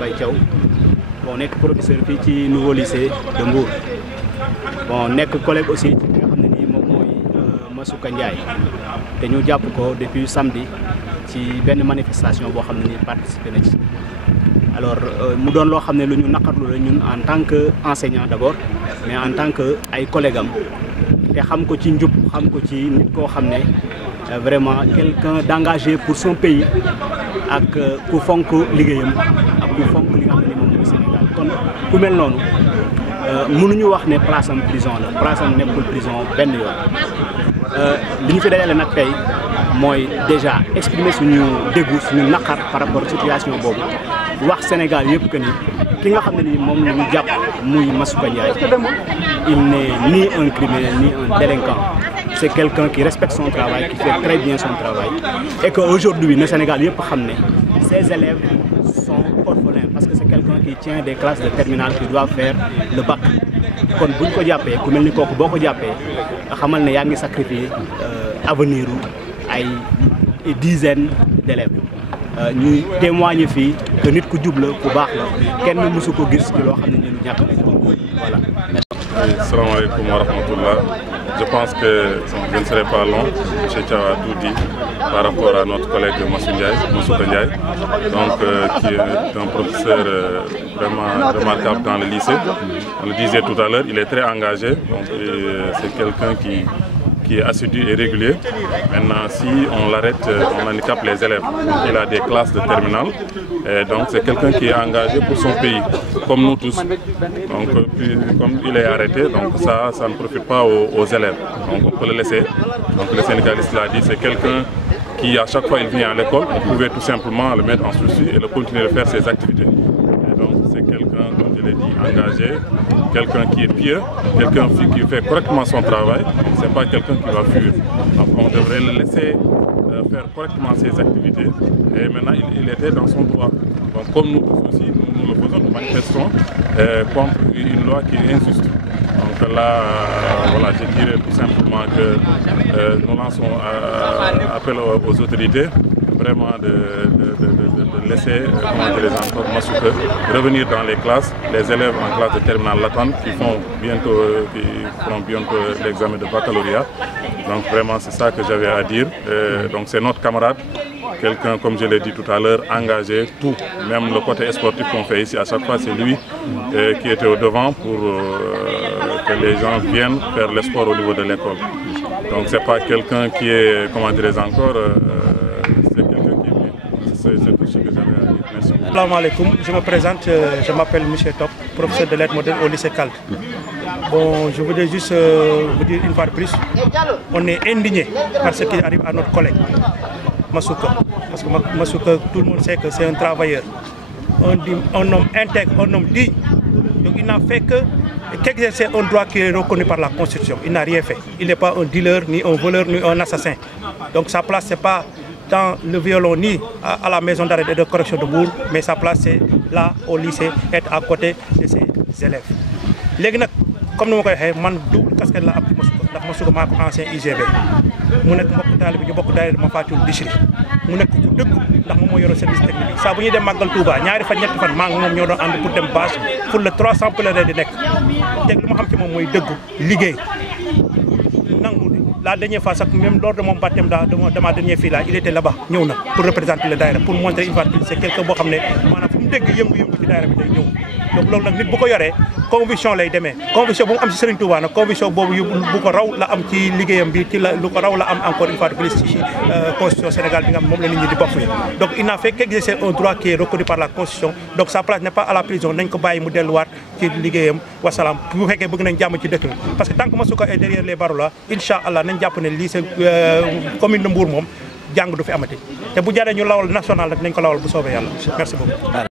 Mbaye Thiaw bon nekk professeur fii ci nouveau lycée de Mbour bon nekk collègue aussi ci nga xam ne nii moom mooy Massouka Ndiaye te ñu jàpp ko depuis samedi ci benn manifestation boo xam ne nii participé na ci. alors mu doon loo xam ne lu ñu naqarlu la ñun en tant que enseignant d'abord mais en tant que ay collègues am te xam ko ci njub xam ko ci nit koo xam ne vraiment quelqu'un d'engagé pour son pays ak ku fonk liggéeyam ak ku fonk li nga xam ne moom mooy Sénégal kon ku mel noonu mënuñu wax ne place am prison la place am nekkul prison benn yoon li ñu fi dajale nag tey mooy déjà exprimer suñu déggu suñu naqar par rapport situation boobu wax Sénégal yëpp que ni ki nga xam ne ni moom la ñu jàpp muy Massouka Ndiaye il n'est ni un criminel ni un délinquant c'est quelqu'un qui respecte son travail qui fait très bien son travail et que aujourd'hui le Sénégal yëpp xam ne ses élèves sont orphelins parce que c'est quelqu'un qui tient des classes de terminale qui doit faire le bac kon bu ñu ko jàppee ku mel ni kooku boo ko jàppee xamal ne yaa ngi sacrifier avenir ay dizaines d'élèves ñuy témoigner fii que nit ku jub la ku baax la kenn mësu ko gis ci loo xam ne ñun ñàkk nañ ko voilà. Salaamaaleykum wa rahmatullah. Je pense que je ne serai pas long. M. Thiaw a tout dit par rapport à notre collègue Massouka Ndiaye, donc qui est un professeur vraiment remarquable dans le lycée. On le disait tout à l'heure, il est très engagé. Donc c'est quelqu'un qui est assidu et régulier. Maintenant, si on l'arrête, on handicape les élèves. Donc, il a des classes de terminale. Et donc, c'est quelqu'un qui est engagé pour son pays, comme nous tous. Donc, comme il est arrêté, donc ça ne profite pas aux élèves. Donc, on peut le laisser. Donc, le syndicaliste l'a dit, c'est quelqu'un qui, à chaque fois qu'il vient à l'école, on pouvait tout simplement le mettre en sursis et le continuer de faire ses activités. Et donc, c'est quelqu'un, comme je l'ai dit, engagé, quelqu'un qui est pieux, quelqu'un qui fait correctement son travail. C'est pas quelqu'un qui va fuir. Donc, on devrait le laisser faire correctement ses activités. Et maintenant, il était dans son droit. Donc, comme nous tous aussi, nous le faisons, nous manifestons contre une loi qui est injuste. Donc là, voilà, je dirais tout simplement que nous lançons appel aux autorités vraiment de laisser Massouka revenir dans les classes. Les élèves en classe de terminale l'attendent, qui feront bientôt l'examen de baccalauréat. Donc vraiment, c'est ça que j'avais à dire. Donc c'est notre camarade, quelqu'un, comme je l'ai dit tout à l'heure, engagé, tout, même le côté sportif qu'on fait ici, à chaque fois c'est lui qui était au devant pour que les gens viennent faire le sport au niveau de l'école. Donc c'est pas quelqu'un qui est, comment dirais-je encore, c'est quelqu'un qui est bien. C'est tout ce que j'avais à dire. Merci. Salam alaikum, je me présente, je m'appelle M. Top, professeur de lettres modernes au lycée Kalt. Bon, je voudrais juste vous dire une fois de plus, on est indigné par ce qui arrive à notre collègue Massouka. Parce que Massouka, tout le monde sait que c'est un travailleur, un homme intègre, un homme digne. Donc il n'a fait qu'exercer un droit qui est reconnu par la Constitution. Il n'a rien fait. Il n'est pas un dealer, ni un voleur, ni un assassin. Donc sa place, ce n'est pas dans le violon, ni à la maison d'arrêt et de correction de Mbour, mais sa place, c'est là, au lycée, être à côté de ses élèves. Maintenant, comme nous l'avons dit, man double casquette la am ci Massouka ndax Massouka maa ko ancien IGB mu nekk mbokk taalibe bi ñu bokk daayira ma Fatul Bichri mu nekk ku dëgg ndax moom moo yoroon service technique bi saa bu ñuy dem màggal Touba ñaari fan ñetti fan maa ngi moom ñoo doon ànd pour dem bâche pour le 300 pèlerins di nekk teg lu ma xam ci moom mooy dëgg liggéey nangu la dernière fois sax même lors de mon baptême de ma dernière fille là il était là-bas ñëw na pour représenter le daayira pour montrer une fois que c'est quelqu'un boo xam ne maanaam fu mu dégg yëngu-yëngu ci daayira bi day ñëw donc loolu nag nit bu ko yoree conviction lay demee conviction bu mu am ci Serigne Touba nag conviction boobu bu ko raw la am ci liggéeyam bi ci la lu ko raw la am encore une fois de plus ci constitution Sénégal bi nga xam moom la nit ñi di bokk donc il n'a fait qu'exercer un droit qui est reconnu par la constitution donc sa place n'est pas à la prison nañ ko bàyyi mu delluwaat ci liggéeyam wasalaam bu fekkee bëgg nañ jàmm ci dëkk bi parce que tant que Massouka est derrière les barreaux là incha allah nañ jàpp ne lii c'est commune de Mbour moom jàng du fi amati te bu jaree ñu lawal national rek nañ ko lawal bu soobee yàlla merci beaucoup